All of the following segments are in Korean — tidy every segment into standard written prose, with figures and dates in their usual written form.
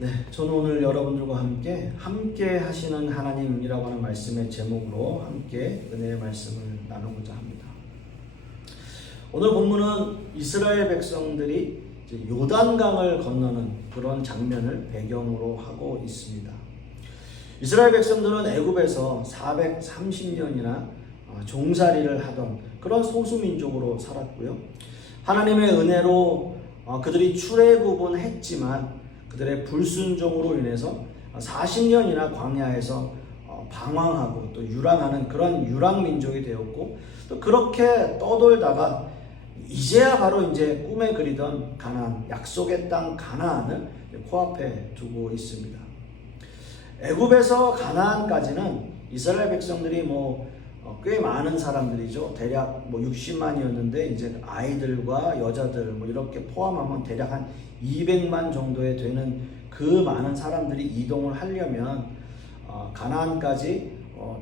네, 저는 오늘 여러분들과 함께 하시는 하나님이라고 하는 말씀의 제목으로 함께 은혜의 말씀을 나누고자 합니다. 오늘 본문은 이스라엘 백성들이 요단강을 건너는 그런 장면을 배경으로 하고 있습니다. 이스라엘 백성들은 애굽에서 430년이나 종살이를 하던 그런 소수민족으로 살았고요. 하나님의 은혜로 그들이 출애굽은 했지만 그들의 불순종으로 인해서 40년이나 광야에서 방황하고 또 유랑하는 그런 유랑민족이 되었고, 또 그렇게 떠돌다가 이제야 바로 이제 꿈에 그리던 가나안, 약속의 땅 가나안을 코앞에 두고 있습니다. 애굽에서 가나안까지는 이스라엘 백성들이 꽤 많은 사람들이죠. 대략 60만이었는데 이제 아이들과 여자들 이렇게 포함하면 대략 한 200만 정도에 되는 그 많은 사람들이 이동을 하려면 가나안까지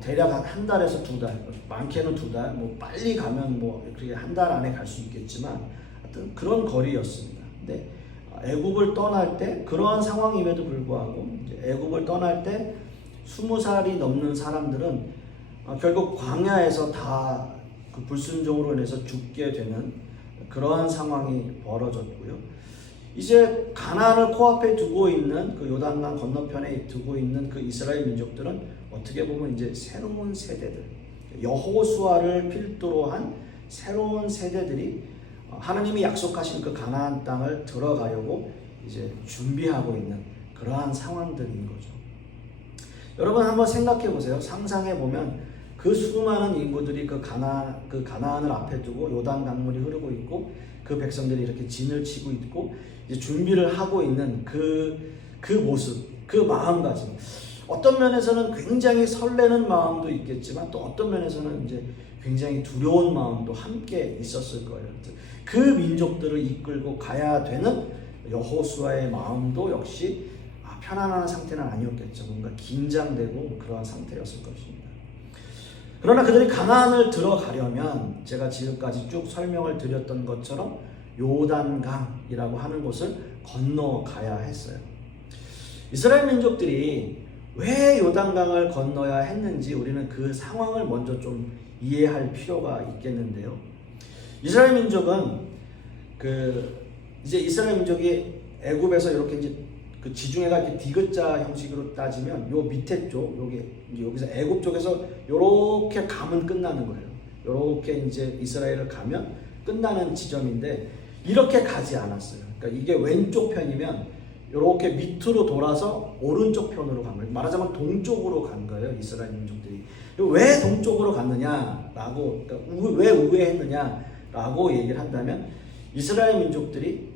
대략 한 달에서 두 달, 많게는 두 달, 빨리 가면 그렇게 한 달 안에 갈 수 있겠지만 하여튼 그런 거리였습니다. 근데 애굽을 떠날 때 그러한 상황임에도 불구하고 애굽을 떠날 때 20살이 넘는 사람들은 결국 광야에서 다 그 불순종으로 인해서 죽게 되는 그러한 상황이 벌어졌고요. 이제 가나안을 코앞에 두고 있는 그 요단강 건너편에 두고 있는 그 이스라엘 민족들은 어떻게 보면 이제 새로운 세대들, 여호수아를 필두로 한 새로운 세대들이 하나님이 약속하신 그 가나안 땅을 들어가려고 이제 준비하고 있는 그러한 상황들인 거죠. 여러분 한번 생각해 보세요. 상상해 보면 그 수많은 인구들이 그 가나안을 앞에 두고 요단 강물이 흐르고 있고 그 백성들이 이렇게 진을 치고 있고 이제 준비를 하고 있는 그 모습, 그 마음가짐. 어떤 면에서는 굉장히 설레는 마음도 있겠지만 또 어떤 면에서는 이제 굉장히 두려운 마음도 함께 있었을 거예요. 그 민족들을 이끌고 가야 되는 여호수아의 마음도 역시 편안한 상태는 아니었겠죠. 뭔가 긴장되고 그러한 상태였을 것입니다. 그러나 그들이 가나안을 들어가려면 제가 지금까지 쭉 설명을 드렸던 것처럼 요단강이라고 하는 곳을 건너가야 했어요. 이스라엘 민족들이 왜 요단강을 건너야 했는지 우리는 그 상황을 먼저 좀 이해할 필요가 있겠는데요. 이스라엘 민족은 이제 이스라엘 민족이 애굽에서 이렇게 이제 그 지중해가 이렇게 디귿자 형식으로 따지면 요 밑에 쪽 여기서 애굽 쪽에서 요렇게 가면 끝나는 거예요. 요렇게 이제 이스라엘을 가면 끝나는 지점인데 이렇게 가지 않았어요. 그러니까 이게 왼쪽 편이면 요렇게 밑으로 돌아서 오른쪽 편으로 간 거예요. 말하자면 동쪽으로 간 거예요. 이스라엘 민족들이. 왜 동쪽으로 갔느냐라고, 그러니까 왜 우회했느냐라고 얘기를 한다면 이스라엘 민족들이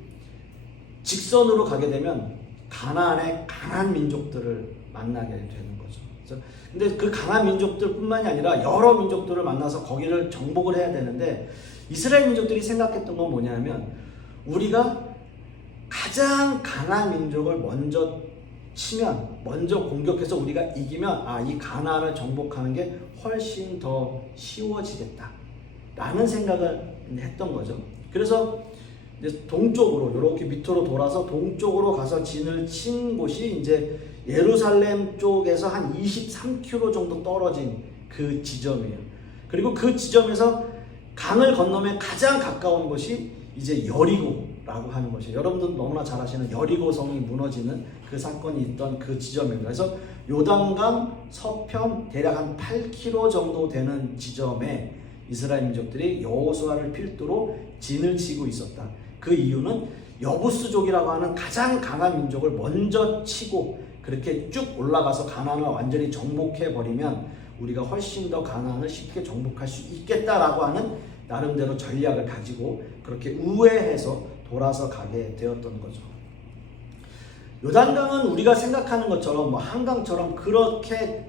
직선으로 가게 되면 가나안의 강한 민족들을 만나게 되는 거죠. 근데 그 강한 민족들뿐만이 아니라 여러 민족들을 만나서 거기를 정복을 해야 되는데 이스라엘 민족들이 생각했던 건 뭐냐면 우리가 가장 강한 민족을 먼저 공격해서 우리가 이기면 이 가나안을 정복하는 게 훨씬 더 쉬워지겠다 라는 생각을 했던 거죠. 그래서 동쪽으로 이렇게 밑으로 돌아서 동쪽으로 가서 진을 친 곳이 이제 예루살렘 쪽에서 한 23km 정도 떨어진 그 지점이에요. 그리고 그 지점에서 강을 건너면 가장 가까운 곳이 이제 여리고라고 하는 것이에요. 여러분들 너무나 잘 아시는 여리고성이 무너지는 그 사건이 있던 그 지점입니다. 그래서 요단강 서편 대략 한 8km 정도 되는 지점에 이스라엘 민족들이 여호수아를 필두로 진을 치고 있었다. 그 이유는 여부스족이라고 하는 가장 강한 민족을 먼저 치고 그렇게 쭉 올라가서 가나안을 완전히 정복해버리면 우리가 훨씬 더 가나안을 쉽게 정복할 수 있겠다라고 하는 나름대로 전략을 가지고 그렇게 우회해서 돌아서 가게 되었던 거죠. 요단강은 우리가 생각하는 것처럼 한강처럼 그렇게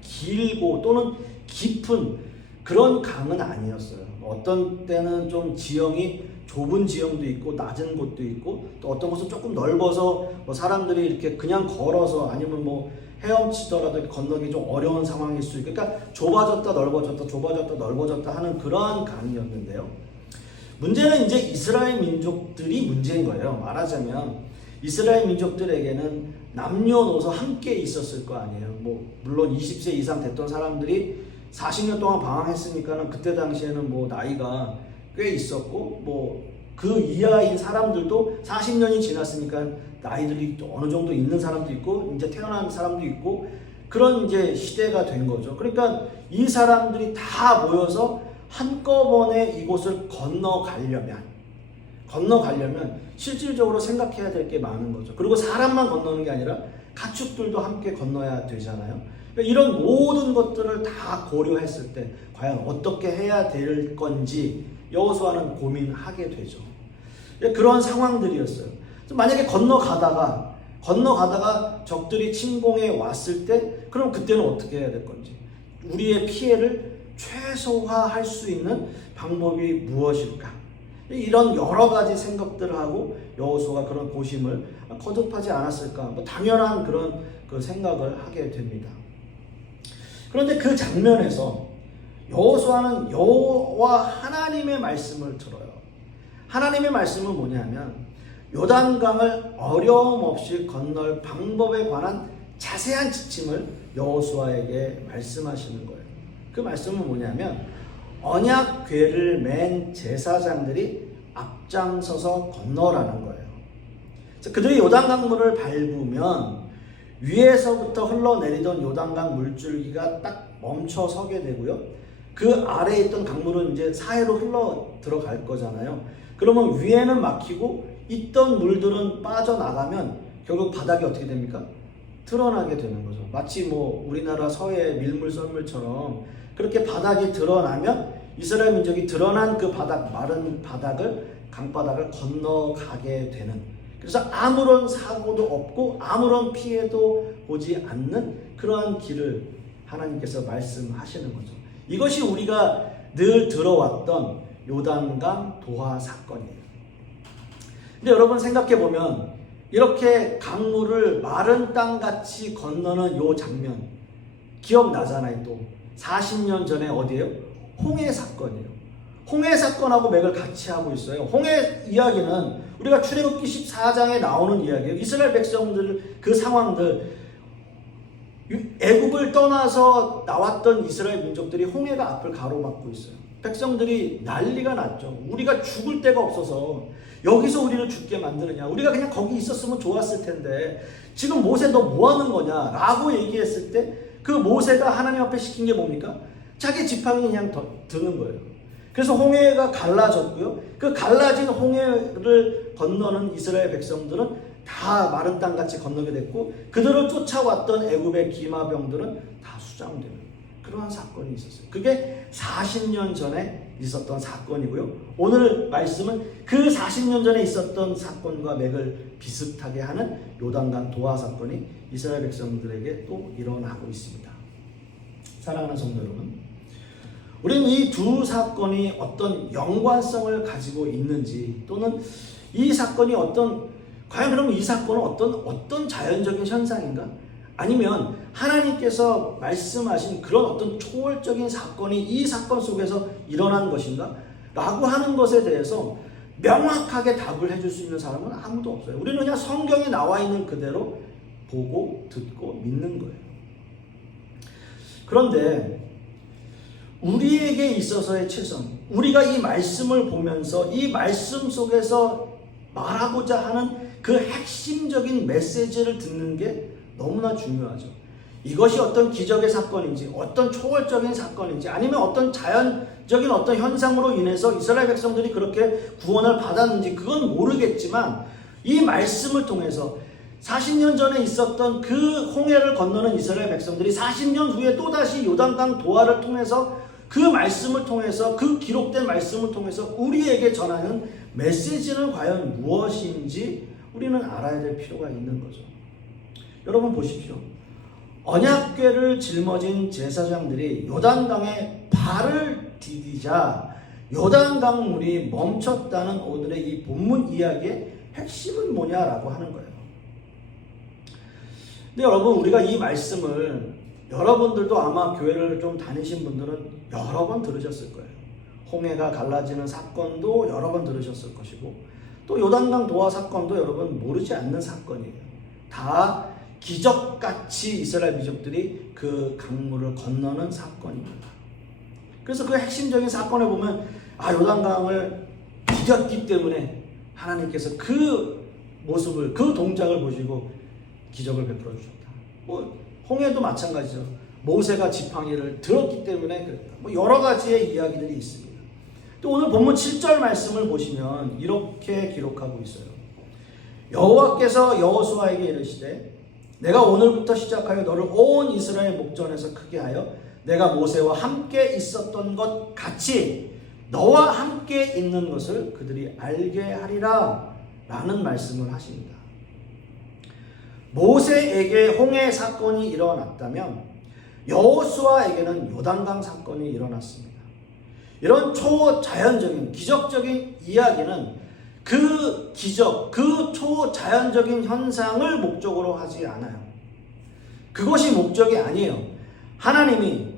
길고 또는 깊은 그런 강은 아니었어요. 어떤 때는 좀 지형이 좁은 지형도 있고 낮은 곳도 있고 또 어떤 곳은 조금 넓어서 사람들이 이렇게 그냥 걸어서 아니면 헤엄치더라도 건너기 좀 어려운 상황일 수 있고, 그러니까 좁아졌다 넓어졌다 하는 그러한 강이었는데요. 문제는 이제 이스라엘 민족들이 문제인 거예요. 말하자면 이스라엘 민족들에게는 남녀노소 함께 있었을 거 아니에요. 뭐 물론 20세 이상 됐던 사람들이 40년 동안 방황했으니까는 그때 당시에는 뭐 나이가 꽤 있었고 뭐 그 이하인 사람들도 40년이 지났으니까 나이들이 어느 정도 있는 사람도 있고 이제 태어난 사람도 있고 그런 이제 시대가 된 거죠. 그러니까 이 사람들이 다 모여서 한꺼번에 이곳을 건너가려면 실질적으로 생각해야 될 게 많은 거죠. 그리고 사람만 건너는 게 아니라 가축들도 함께 건너야 되잖아요. 그러니까 이런 모든 것들을 다 고려했을 때 과연 어떻게 해야 될 건지 여호수아는 고민하게 되죠. 그런 상황들이었어요. 만약에 건너가다가 적들이 침공해 왔을 때 그럼 그때는 어떻게 해야 될 건지, 우리의 피해를 최소화할 수 있는 방법이 무엇일까? 이런 여러 가지 생각들을 하고 여호수아가 그런 고심을 거듭하지 않았을까? 뭐 당연한 그런 그 생각을 하게 됩니다. 그런데 그 장면에서 여호수아는 여호와 하나님의 말씀을 들어요. 하나님의 말씀은 뭐냐면 요단강을 어려움 없이 건널 방법에 관한 자세한 지침을 여호수아에게 말씀하시는 거예요. 그 말씀은 뭐냐면 언약궤를 맨 제사장들이 앞장서서 건너라는 거예요. 그들이 요단강물을 밟으면 위에서부터 흘러내리던 요단강 물줄기가 딱 멈춰 서게 되고요. 그 아래에 있던 강물은 이제 사해로 흘러 들어갈 거잖아요. 그러면 위에는 막히고 있던 물들은 빠져나가면 결국 바닥이 어떻게 됩니까? 드러나게 되는 거죠. 마치 뭐 우리나라 서해 밀물 썰물처럼 그렇게 바닥이 드러나면 이스라엘 민족이 드러난 그 바닥, 마른 바닥을, 강바닥을 건너가게 되는, 그래서 아무런 사고도 없고 아무런 피해도 보지 않는 그러한 길을 하나님께서 말씀하시는 거죠. 이것이 우리가 늘 들어왔던 요단강 도하 사건이에요. 근데 여러분 생각해보면 이렇게 강물을 마른 땅같이 건너는 요 장면 기억나잖아요. 또 40년 전에 어디예요? 홍해 사건이에요. 홍해 사건하고 맥을 같이 하고 있어요. 홍해 이야기는 우리가 출애굽기 14장에 나오는 이야기예요. 이스라엘 백성들 그 상황들, 애굽을 떠나서 나왔던 이스라엘 민족들이 홍해가 앞을 가로막고 있어요. 백성들이 난리가 났죠. 우리가 죽을 데가 없어서 여기서 우리를 죽게 만드느냐, 우리가 그냥 거기 있었으면 좋았을 텐데 지금 모세 너 뭐 하는 거냐 라고 얘기했을 때 그 모세가 하나님 앞에 시킨 게 뭡니까? 자기 지팡이 그냥 드는 거예요. 그래서 홍해가 갈라졌고요. 그 갈라진 홍해를 건너는 이스라엘 백성들은 다 마른 땅같이 건너게 됐고 그들을 쫓아왔던 애굽의 기마병들은 다 수장되는 그러한 사건이 있었어요. 그게 40년 전에 있었던 사건이고요. 오늘 말씀은 그 40년 전에 있었던 사건과 맥을 비슷하게 하는 요단강 도하 사건이 이스라엘 백성들에게 또 일어나고 있습니다. 사랑하는 성도 여러분, 우리는 이 두 사건이 어떤 연관성을 가지고 있는지, 또는 이 사건이 과연 그럼 이 사건은 어떤 자연적인 현상인가? 아니면 하나님께서 말씀하신 그런 어떤 초월적인 사건이 이 사건 속에서 일어난 것인가? 라고 하는 것에 대해서 명확하게 답을 해줄 수 있는 사람은 아무도 없어요. 우리는 그냥 성경에 나와 있는 그대로 보고 듣고 믿는 거예요. 그런데 우리에게 있어서의 최선, 우리가 이 말씀을 보면서 이 말씀 속에서 말하고자 하는 그 핵심적인 메시지를 듣는 게 너무나 중요하죠. 이것이 어떤 기적의 사건인지, 어떤 초월적인 사건인지, 아니면 어떤 자연적인 어떤 현상으로 인해서 이스라엘 백성들이 그렇게 구원을 받았는지 그건 모르겠지만, 이 말씀을 통해서 40년 전에 있었던 그 홍해를 건너는 이스라엘 백성들이 40년 후에 또다시 요단강 도하를 통해서 그 말씀을 통해서, 그 기록된 말씀을 통해서 우리에게 전하는 메시지는 과연 무엇인지 우리는 알아야 될 필요가 있는 거죠. 여러분 보십시오. 언약궤를 짊어진 제사장들이 요단강에 발을 디디자 요단강 물이 멈췄다는 오늘의 이 본문 이야기의 핵심은 뭐냐라고 하는 거예요. 근데 여러분, 우리가 이 말씀을, 여러분들도 아마 교회를 좀 다니신 분들은 여러 번 들으셨을 거예요. 홍해가 갈라지는 사건도 여러 번 들으셨을 것이고, 또 요단강 도하 사건도 여러분 모르지 않는 사건이에요. 다 기적같이 이스라엘 민족들이 그 강물을 건너는 사건입니다. 그래서 그 핵심적인 사건에 보면 요단강을 이겼기 때문에 하나님께서 그 모습을, 그 동작을 보시고 기적을 베풀어 주셨다. 홍해도 마찬가지죠. 모세가 지팡이를 들었기 때문에 그랬다. 여러 가지의 이야기들이 있습니다. 또 오늘 본문 7절 말씀을 보시면 이렇게 기록하고 있어요. 여호와께서 여호수아에게 이르시되 내가 오늘부터 시작하여 너를 온 이스라엘 목전에서 크게 하여 내가 모세와 함께 있었던 것 같이 너와 함께 있는 것을 그들이 알게 하리라 라는 말씀을 하십니다. 모세에게 홍해 사건이 일어났다면 여호수아에게는 요단강 사건이 일어났습니다. 이런 초자연적인 기적적인 이야기는 그 기적, 그 초자연적인 현상을 목적으로 하지 않아요. 그것이 목적이 아니에요. 하나님이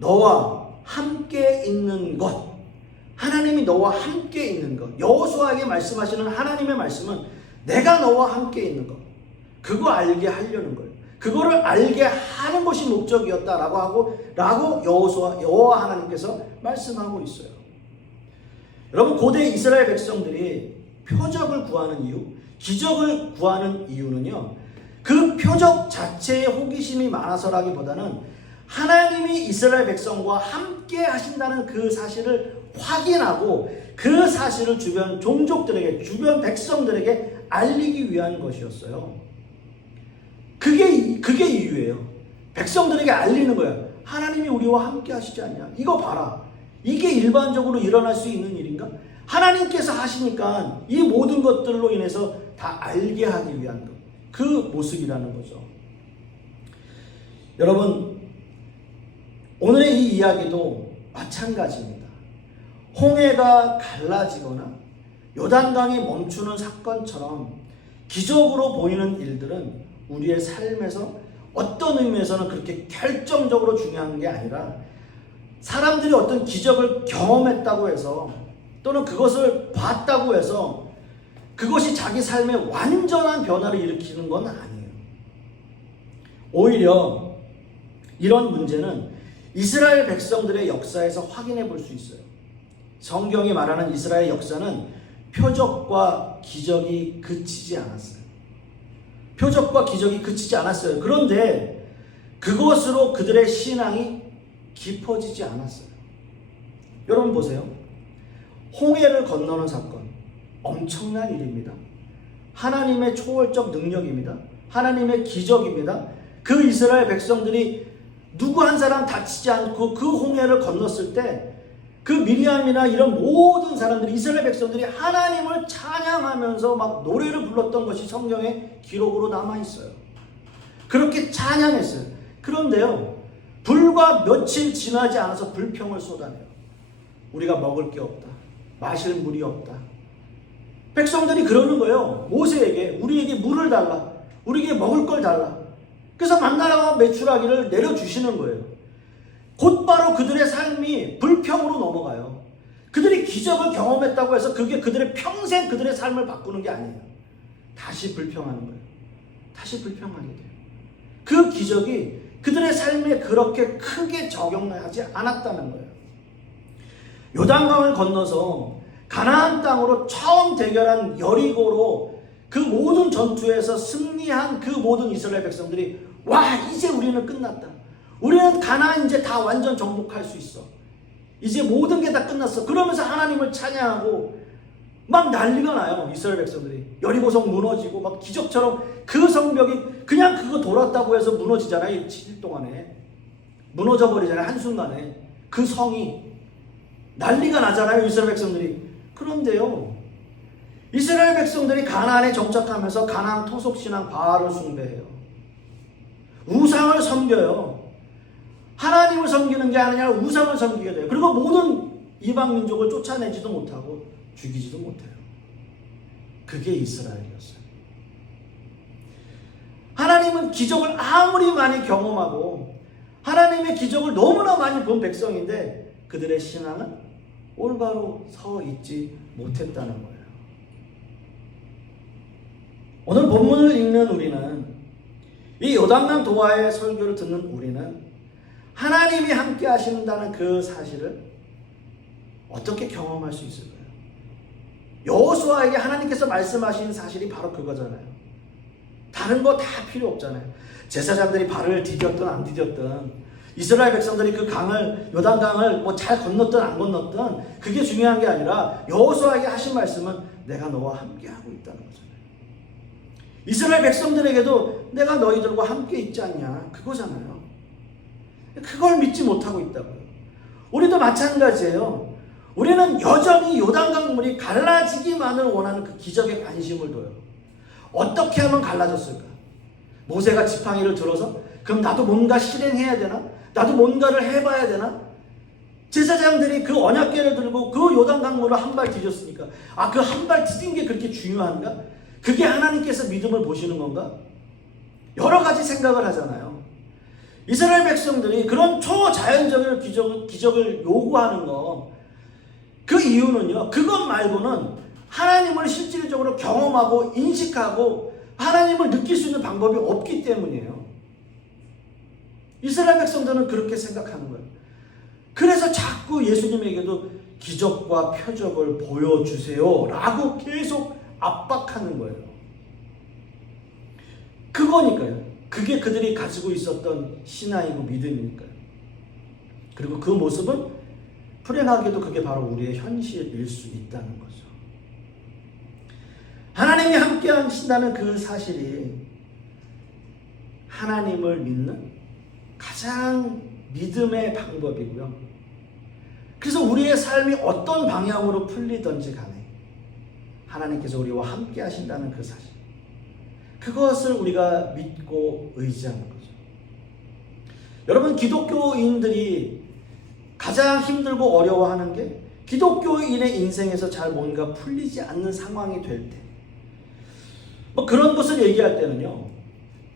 너와 함께 있는 것, 하나님이 너와 함께 있는 것, 여호수아에게 말씀하시는 하나님의 말씀은 내가 너와 함께 있는 것, 그거 알게 하려는 거예요. 그거를 알게 하는 것이 목적이었다라고 여호와 하나님께서 말씀하고 있어요. 여러분, 고대 이스라엘 백성들이 표적을 구하는 이유, 기적을 구하는 이유는요, 그 표적 자체에 호기심이 많아서라기보다는 하나님이 이스라엘 백성과 함께 하신다는 그 사실을 확인하고 그 사실을 주변 종족들에게, 주변 백성들에게 알리기 위한 것이었어요. 그게 이유예요. 백성들에게 알리는 거예요. 하나님이 우리와 함께 하시지 않냐? 이거 봐라. 이게 일반적으로 일어날 수 있는 일인가? 하나님께서 하시니까 이 모든 것들로 인해서 다 알게 하기 위한 것. 그 모습이라는 거죠. 여러분, 오늘의 이 이야기도 마찬가지입니다. 홍해가 갈라지거나 요단강이 멈추는 사건처럼 기적으로 보이는 일들은 우리의 삶에서 어떤 의미에서는 그렇게 결정적으로 중요한 게 아니라 사람들이 어떤 기적을 경험했다고 해서 또는 그것을 봤다고 해서 그것이 자기 삶에 완전한 변화를 일으키는 건 아니에요. 오히려 이런 문제는 이스라엘 백성들의 역사에서 확인해 볼 수 있어요. 성경이 말하는 이스라엘 역사는 표적과 기적이 그치지 않았어요. 표적과 기적이 그치지 않았어요. 그런데 그것으로 그들의 신앙이 깊어지지 않았어요. 여러분 보세요. 홍해를 건너는 사건, 엄청난 일입니다. 하나님의 초월적 능력입니다. 하나님의 기적입니다. 그 이스라엘 백성들이 누구 한 사람 다치지 않고 그 홍해를 건넜을 때 그 미리암이나 이런 모든 사람들이, 이스라엘 백성들이 하나님을 찬양하면서 막 노래를 불렀던 것이 성경에 기록으로 남아있어요. 그렇게 찬양했어요. 그런데요, 불과 며칠 지나지 않아서 불평을 쏟아내요. 우리가 먹을 게 없다. 마실 물이 없다. 백성들이 그러는 거예요. 모세에게 우리에게 물을 달라. 우리에게 먹을 걸 달라. 그래서 만나라와 메추라기를 내려주시는 거예요. 곧바로 그들의 삶이 불평으로 넘어가요. 그들이 기적을 경험했다고 해서 그게 그들의 평생 그들의 삶을 바꾸는 게 아니에요. 다시 불평하는 거예요. 다시 불평하게 돼요. 그 기적이 그들의 삶에 그렇게 크게 적용하지 않았다는 거예요. 요단강을 건너서 가나안 땅으로 처음 대결한 여리고로 그 모든 전투에서 승리한 그 모든 이스라엘 백성들이 와, 이제 우리는 끝났다. 우리는 가나안 이제 다 완전 정복할 수 있어. 이제 모든 게 다 끝났어. 그러면서 하나님을 찬양하고 막 난리가 나요. 이스라엘 백성들이. 여리고성 무너지고 막 기적처럼 그 성벽이 그냥 그거 돌았다고 해서 무너지잖아요. 7일 동안에. 무너져 버리잖아요. 한순간에. 그 성이. 난리가 나잖아요. 이스라엘 백성들이. 그런데요, 이스라엘 백성들이 가나안에 정착하면서 가나안 토속신앙 바알을 숭배해요. 우상을 섬겨요. 하나님을 섬기는 게 아니라 우상을 섬기게 돼요. 그리고 모든 이방 민족을 쫓아내지도 못하고 죽이지도 못해요. 그게 이스라엘이었어요. 하나님은 기적을 아무리 많이 경험하고 하나님의 기적을 너무나 많이 본 백성인데 그들의 신앙은 올바로 서 있지 못했다는 거예요. 오늘 본문을 읽는 우리는, 이 요단강 도하의 설교를 듣는 우리는 하나님이 함께 하신다는 그 사실을 어떻게 경험할 수 있을까요? 여호수아에게 하나님께서 말씀하신 사실이 바로 그거잖아요. 다른 거 다 필요 없잖아요. 제사장들이 발을 디뎠든 안 디뎠든, 이스라엘 백성들이 그 강을, 요단강을 뭐 잘 건넜든 안 건넜든 그게 중요한 게 아니라 여호수아에게 하신 말씀은 내가 너와 함께 하고 있다는 거잖아요. 이스라엘 백성들에게도 내가 너희들과 함께 있지 않냐, 그거잖아요. 그걸 믿지 못하고 있다고요. 우리도 마찬가지예요. 우리는 여전히 요단강 물이 갈라지기만을 원하는 그 기적에 관심을 둬요. 어떻게 하면 갈라졌을까? 모세가 지팡이를 들어서 그럼 나도 뭔가 실행해야 되나? 나도 뭔가를 해봐야 되나? 제사장들이 그 언약궤를 들고 그 요단강 물을 한 발 디뎠으니까, 아, 그 한 발 디딘 게 그렇게 중요한가? 그게 하나님께서 믿음을 보시는 건가? 여러 가지 생각을 하잖아요. 이스라엘 백성들이 그런 초자연적인 기적을 요구하는 거, 그 이유는요, 그것 말고는 하나님을 실질적으로 경험하고 인식하고 하나님을 느낄 수 있는 방법이 없기 때문이에요. 이스라엘 백성들은 그렇게 생각하는 거예요. 그래서 자꾸 예수님에게도 기적과 표적을 보여주세요 라고 계속 압박하는 거예요. 그거니까요. 그게 그들이 가지고 있었던 신앙이고 믿음이니까요. 그리고 그 모습은 불행하게도 그게 바로 우리의 현실일 수 있다는 거죠. 하나님이 함께 하신다는 그 사실이 하나님을 믿는 가장 믿음의 방법이고요. 그래서 우리의 삶이 어떤 방향으로 풀리든지 간에 하나님께서 우리와 함께 하신다는 그 사실, 그것을 우리가 믿고 의지하는 거죠. 여러분, 기독교인들이 가장 힘들고 어려워하는 게 기독교인의 인생에서 잘 뭔가 풀리지 않는 상황이 될 때, 뭐 그런 것을 얘기할 때는요,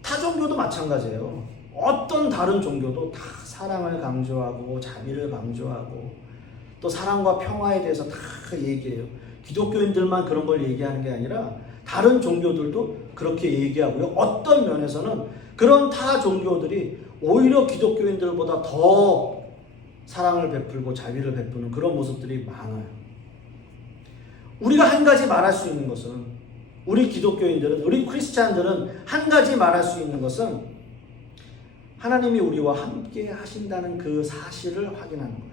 타 종교도 마찬가지예요. 어떤 다른 종교도 다 사랑을 강조하고 자비를 강조하고 또 사랑과 평화에 대해서 다 얘기해요. 기독교인들만 그런 걸 얘기하는 게 아니라 다른 종교들도 그렇게 얘기하고요. 어떤 면에서는 그런 타 종교들이 오히려 기독교인들보다 더 사랑을 베풀고 자비를 베푸는 그런 모습들이 많아요. 우리가 한 가지 말할 수 있는 것은, 우리 기독교인들은, 우리 크리스찬들은 한 가지 말할 수 있는 것은 하나님이 우리와 함께 하신다는 그 사실을 확인하는 거예요.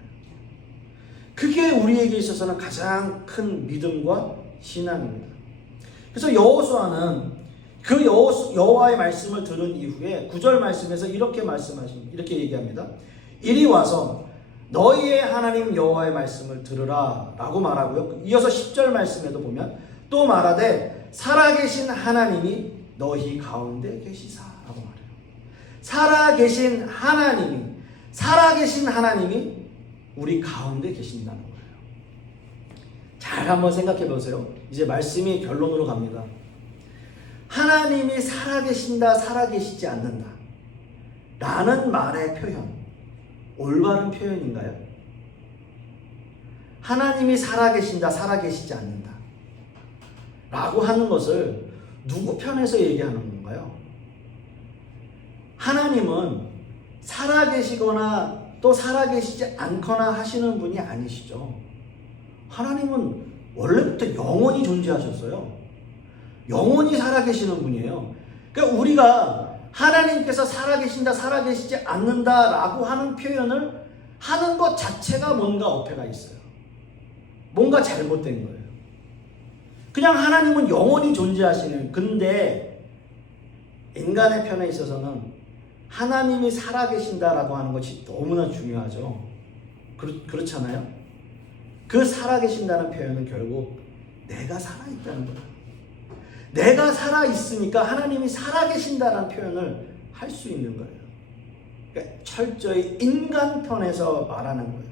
그게 우리에게 있어서는 가장 큰 믿음과 신앙입니다. 그래서 여호수아는 그 여호와의 말씀을 들은 이후에 9절 말씀에서 이렇게 얘기합니다. 이리 와서 너희의 하나님 여호와의 말씀을 들으라 라고 말하고요. 이어서 10절 말씀에도 보면 또 말하되 살아계신 하나님이 너희 가운데 계시사 라고 말해요. 살아계신 하나님이 우리 가운데 계신다는 거예요. 잘 한번 생각해 보세요. 이제 말씀이 결론으로 갑니다. 하나님이 살아계신다, 살아계시지 않는다 라는 말의 표현, 올바른 표현인가요? 하나님이 살아계신다, 살아계시지 않는다 라고 하는 것을 누구 편에서 얘기하는 건가요? 하나님은 살아계시거나 또 살아계시지 않거나 하시는 분이 아니시죠. 하나님은 원래부터 영원히 존재하셨어요. 영원히 살아계시는 분이에요. 그러니까 우리가 하나님께서 살아계신다, 살아계시지 않는다라고 하는 표현을 하는 것 자체가 뭔가 어폐가 있어요. 뭔가 잘못된 거예요. 그냥 하나님은 영원히 존재하시는, 근데 인간의 편에 있어서는 하나님이 살아계신다라고 하는 것이 너무나 중요하죠. 그렇잖아요. 그 살아계신다는 표현은 결국 내가 살아있다는 거예요. 내가 살아있으니까 하나님이 살아계신다는 표현을 할 수 있는 거예요. 그러니까 철저히 인간 편에서 말하는 거예요.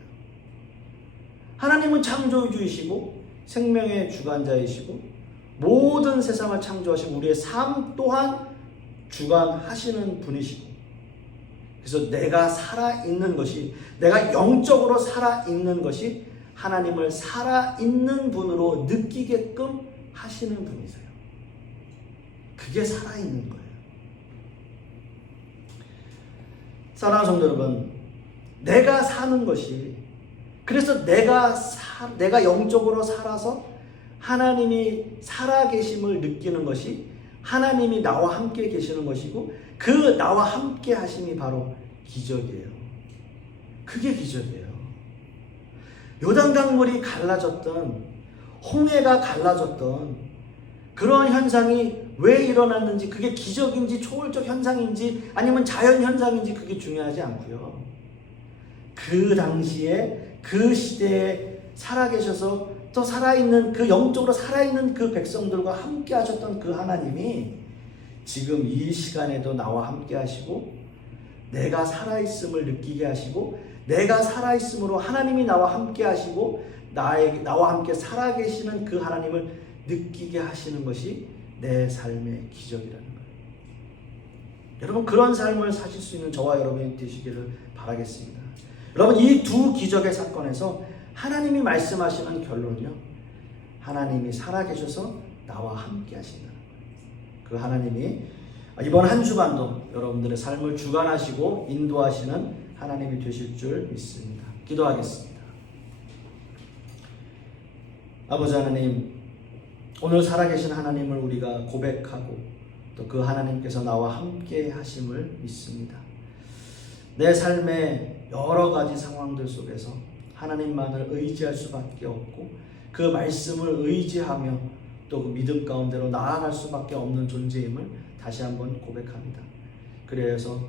하나님은 창조주이시고 생명의 주관자이시고 모든 세상을 창조하시고 우리의 삶 또한 주관하시는 분이시고, 그래서 내가 살아있는 것이, 내가 영적으로 살아있는 것이 하나님을 살아있는 분으로 느끼게끔 하시는 분이세요. 그게 살아있는 거예요. 사랑하는 성도 여러분, 내가 사는 것이, 그래서 내가 영적으로 살아서 하나님이 살아계심을 느끼는 것이 하나님이 나와 함께 계시는 것이고, 그 나와 함께 하심이 바로 기적이에요. 그게 기적이에요. 요단강물이 갈라졌던, 홍해가 갈라졌던 그러한 현상이 왜 일어났는지, 그게 기적인지 초월적 현상인지 아니면 자연 현상인지 그게 중요하지 않고요. 그 당시에 그 시대에 살아계셔서 또 살아있는, 그 영적으로 살아있는 그 백성들과 함께 하셨던 그 하나님이 지금 이 시간에도 나와 함께 하시고, 내가 살아있음을 느끼게 하시고, 내가 살아있음으로 하나님이 나와 함께 하시고 나와 함께 살아계시는 그 하나님을 느끼게 하시는 것이 내 삶의 기적이라는 거예요. 여러분, 그런 삶을 사실 수 있는 저와 여러분이 되시기를 바라겠습니다. 여러분, 이 두 기적의 사건에서 하나님이 말씀하시는 결론은요, 하나님이 살아계셔서 나와 함께 하신다는 거예요. 그 하나님이 이번 한 주간도 여러분들의 삶을 주관하시고 인도하시는 하나님이 되실 줄 믿습니다. 기도하겠습니다. 아버지 하나님, 오늘 살아계신 하나님을 우리가 고백하고 또 그 하나님께서 나와 함께 하심을 믿습니다. 내 삶의 여러 가지 상황들 속에서 하나님만을 의지할 수밖에 없고, 그 말씀을 의지하며 또 그 믿음 가운데로 나아갈 수밖에 없는 존재임을 다시 한번 고백합니다. 그래서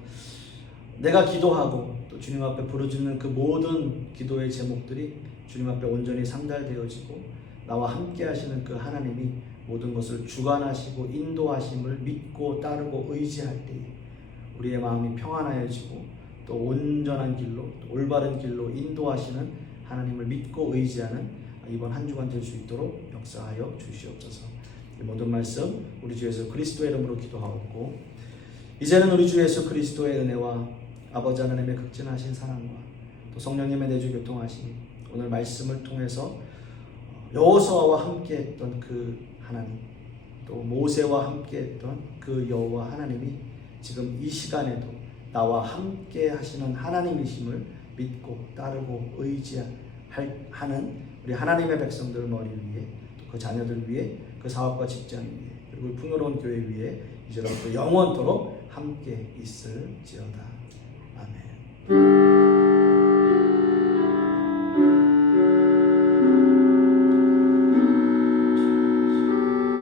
내가 기도하고 또 주님 앞에 부르짖는 그 모든 기도의 제목들이 주님 앞에 온전히 상달되어지고, 나와 함께 하시는 그 하나님이 모든 것을 주관하시고 인도하심을 믿고 따르고 의지할 때에 우리의 마음이 평안하여지고, 또 온전한 길로, 또 올바른 길로 인도하시는 하나님을 믿고 의지하는 이번 한 주간 될 수 있도록 역사하여 주시옵소서. 이 모든 말씀 우리 주 예수 그리스도의 이름으로 기도하옵고, 이제는 우리 주 예수 그리스도의 은혜와 아버지 하나님의 극진하신 사랑과 또 성령님의 내주 교통하심, 오늘 말씀을 통해서 여호수아와 함께했던 그 하나님, 또 모세와 함께했던 그 여호와 하나님이 지금 이 시간에도 나와 함께 하시는 하나님이심을 믿고 따르고 의지하는 우리 하나님의 백성들 머리 위에, 그 자녀들 위에, 그 사업과 직장 위에, 그리고 풍요로운 교회 위에 이제로부터 영원토록 함께 있을지어다. 아멘.